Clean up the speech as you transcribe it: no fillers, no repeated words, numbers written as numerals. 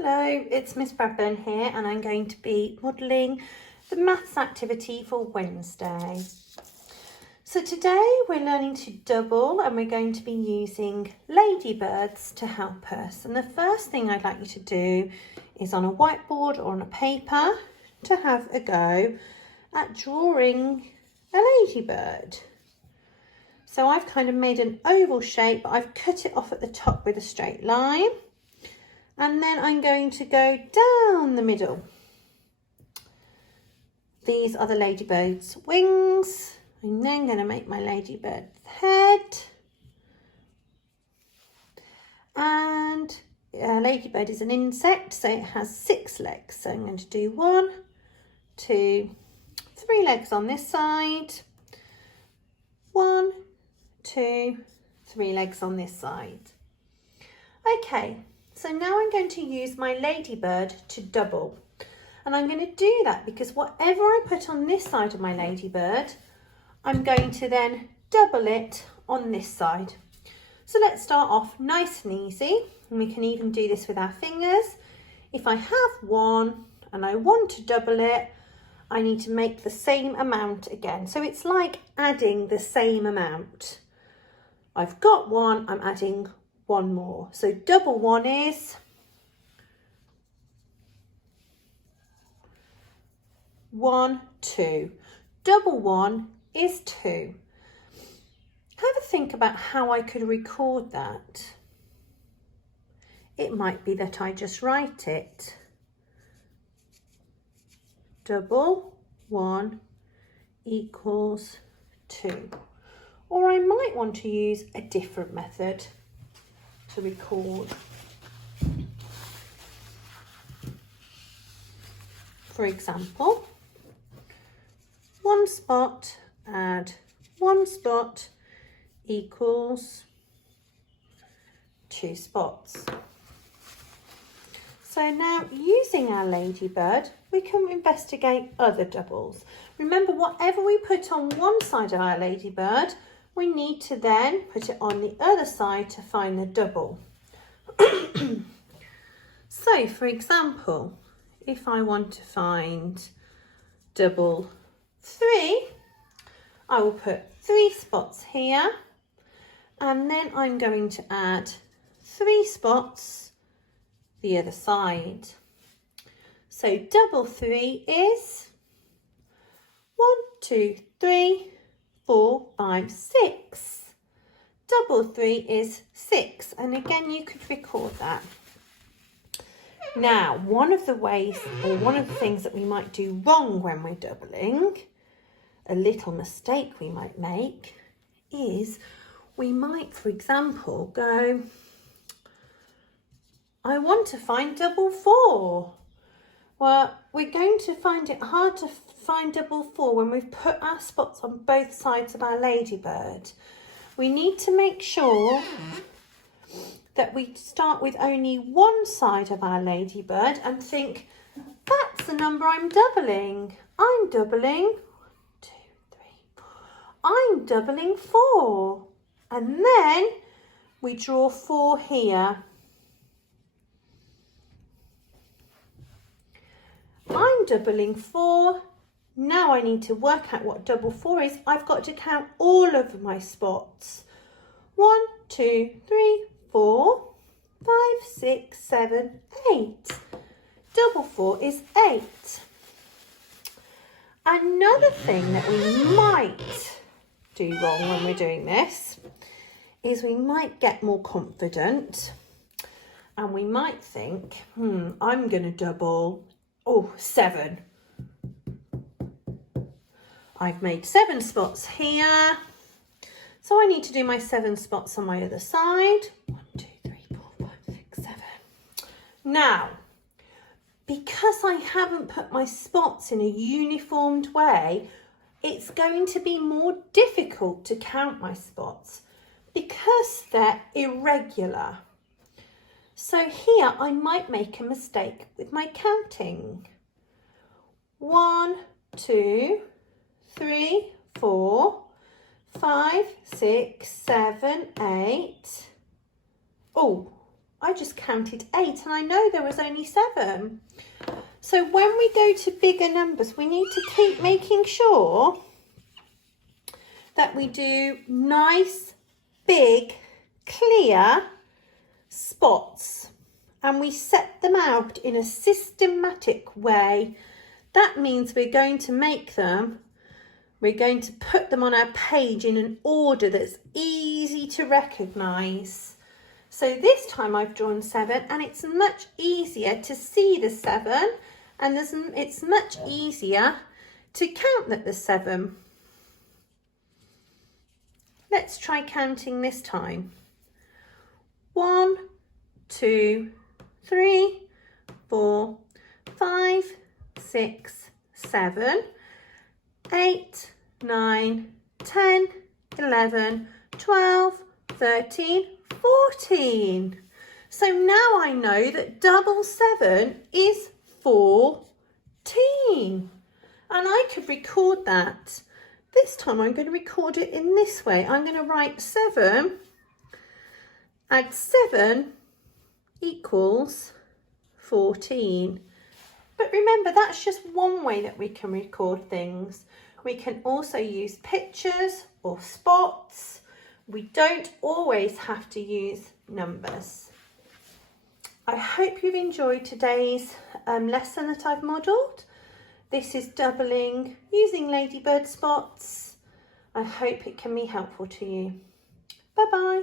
Hello, it's Miss Bradburn here and I'm going to be modelling the maths activity for Wednesday. So today we're learning to double and we're going to be using ladybirds to help us. And the first thing I'd like you to do is on a whiteboard or on a paper to have a go at drawing a ladybird. So I've kind of made an oval shape, but I've cut it off at the top with a straight line. And then I'm going to go down the middle. These are the ladybird's wings. I'm then going to make my ladybird's head. And a ladybird is an insect, so it has 6 legs. So I'm going to do 1, 2, 3 legs on this side. 1, 2, 3 legs on this side. Okay. So now I'm going to use my ladybird to double. And I'm going to do that because whatever I put on this side of my ladybird, I'm going to then double it on this side. So let's start off nice and easy. And we can even do this with our fingers. If I have 1 and I want to double it, I need to make the same amount again. So it's like adding the same amount. I've got 1, I'm adding 1 more. So double 1 is 1, 2. Double 1 is 2. Have a think about how I could record that. It might be that I just write it. Double 1 equals 2. Or I might want to use a different method to record. For example, 1 spot add 1 spot equals 2 spots. So now using our ladybird, we can investigate other doubles. Remember, whatever we put on one side of our ladybird, we need to then put it on the other side to find the double. So, for example, if I want to find double 3, I will put 3 spots here, and then I'm going to add 3 spots the other side. So double 3 is 1, 2, 3, 4, 5, 6. Double 3 is 6, and again you could record that. Now, one of the ways or one of the things that we might do wrong when we're doubling, a little mistake we might make, is we might, for example, go, I want to find double 4. Well, we're going to find it hard to find double 4 when we've put our spots on both sides of our ladybird. We need to make sure that we start with only one side of our ladybird and think, that's the number I'm doubling. I'm doubling 1, 2, 3, 4. I'm doubling 4. And then we draw 4 here. I'm doubling 4. Now I need to work out what double 4 is. I've got to count all of my spots. 1, 2, 3, 4, 5, 6, 7, 8. Double 4 is 8. Another thing that we might do wrong when we're doing this is we might get more confident and we might think, I'm going to double 7. I've made 7 spots here. So I need to do my 7 spots on my other side. 1, 2, 3, 4, 5, 6, 7. Now, because I haven't put my spots in a uniformed way, it's going to be more difficult to count my spots because they're irregular. So here I might make a mistake with my counting. 1, 2, 3, 4, 5, 6, 7, 8. Oh, I just counted 8 and I know there was only 7. So when we go to bigger numbers, we need to keep making sure that we do nice, big, clear spots, and we set them out in a systematic way. That means we're going to put them on our page in an order that's easy to recognise. So this time I've drawn 7 and it's much easier to see the 7, and it's much easier to count that there's 7. Let's try counting this time. 1, 2, 3, 4, 5, 6, 7, 8, 9, 10, 11, 12, 13, 14. So now I know that double 7 is 14. And I could record that. This time I'm going to record it in this way. I'm going to write 7, add 7 equals 14. But remember, that's just one way that we can record things. We can also use pictures or spots. We don't always have to use numbers. I hope you've enjoyed today's lesson that I've modelled. This is doubling using ladybird spots. I hope it can be helpful to you. Bye-bye.